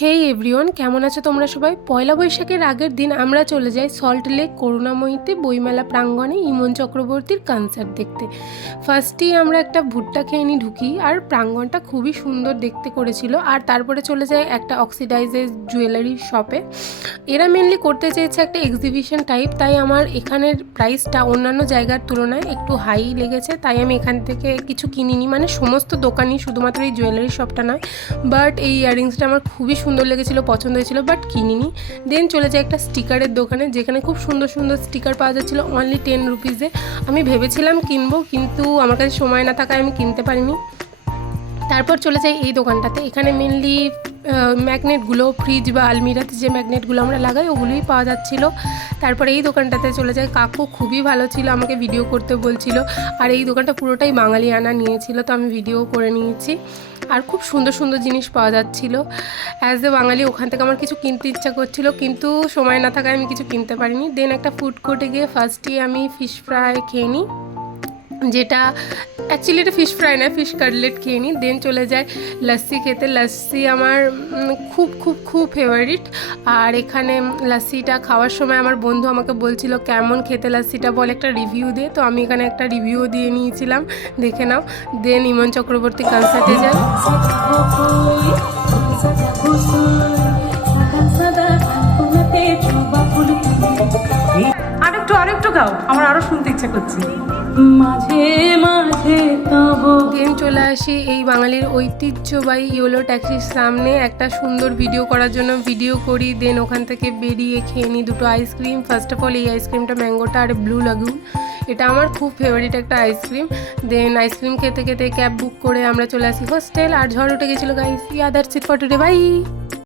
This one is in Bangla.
হেই এভরিওয়ান, কেমন আছো তোমরা সবাই? পয়লা বৈশাখের আগের দিন আমরা চলে যাই সল্ট লেক করুণাময়ীতে বইমেলা প্রাঙ্গণে ইমন চক্রবর্তীর কনসার্ট দেখতে। ফার্স্টেই আমরা একটা ভুট্টা খেয়ে নিয়ে ঢুকি, আর প্রাঙ্গণটা খুবই সুন্দর দেখতে করেছিল। আর তারপরে চলে যায় একটা অক্সিডাইজের জুয়েলারি শপে। এরা মেনলি করতে চেয়েছে একটা এক্সিবিশন টাইপ, তাই আমার এখানের প্রাইসটা অন্যান্য জায়গার তুলনায় একটু হাই লেগেছে। তাই আমি এখান থেকে কিছু কিনিনি, মানে সমস্ত দোকানই, শুধুমাত্র এই জুয়েলারি শপটা নয়। বাট এই ইয়াররিংসটা আমার খুবই সুন্দর লেগেছিলো, পছন্দ হয়েছিল, বাট কিনিনি। দেন চলে যায় একটা স্টিকারের দোকানে, যেখানে খুব সুন্দর সুন্দর স্টিকার পাওয়া যাচ্ছিলো অনলি 10 রুপিসে। আমি ভেবেছিলাম কিনবো, কিন্তু আমার কাছে সময় না থাকায় আমি কিনতে পারিনি। তারপর চলে যাই এই দোকানটাতে। এখানে মেনলি ম্যাগনেটগুলো, ফ্রিজ বা আলমিরাতে যে ম্যাগনেটগুলো আমরা লাগাই ওগুলোই পাওয়া যাচ্ছিলো। তারপরে এই দোকানটাতে চলে যায়, কাকু খুবই ভালো ছিল, আমাকে ভিডিও করতে বলছিল। আর এই দোকানটা পুরোটাই বাঙালি আনা নিয়েছিল, তো আমি ভিডিও করে নিয়েছি। আর খুব সুন্দর সুন্দর জিনিস পাওয়া যাচ্ছিলো। অ্যাজ এ বাঙালি ওখান থেকে আমার কিছু কিনতে ইচ্ছা করছিল, কিন্তু সময় না থাকায় আমি কিছু কিনতে পারিনি। দেন একটা ফুড কোর্টে গিয়ে ফার্স্টেই আমি ফিশ ফ্রাই খেয়ে নিই, যেটা অ্যাকচুয়ালি এটা ফিশ ফ্রাই না, ফিশ কাটলেট খেয়ে নিই। দেন চলে যায় লস্যি খেতে। লস্যি আমার খুব খুব খুব ফেভারিট। আর এখানে লস্যিটা খাওয়ার সময় আমার বন্ধু আমাকে বলছিল কেমন খেতে লস্যিটা, বল একটা রিভিউ দে। তো আমি এখানে একটা রিভিউ দিয়ে নিয়েছিলাম, দেখে নাও। দেন ইমন চক্রবর্তী কনসার্টে যাই। আরেকটু গাও, আমার আরো শুনতে ইচ্ছা করছে। মাঝে মাঝে তবু দেন চলে আসি এই বাঙালির ঐতিহ্যবাহী ইয়েলো ট্যাক্সির সামনে একটা সুন্দর ভিডিও করার জন্য ভিডিও করি। দেন ওখান থেকে বেরিয়ে খেয়ে নিই দুটো আইসক্রিম। ফার্স্ট অফ অল এই আইসক্রিমটা ম্যাঙ্গোটা আর ব্লু লাগুন, এটা আমার খুব ফেভারিট একটা আইসক্রিম। দেন আইসক্রিম খেতে খেতে ক্যাব বুক করে আমরা চলে আসি হোস্টেল। আর ঝড় উঠে গেছিলো guys. That's it for today, by.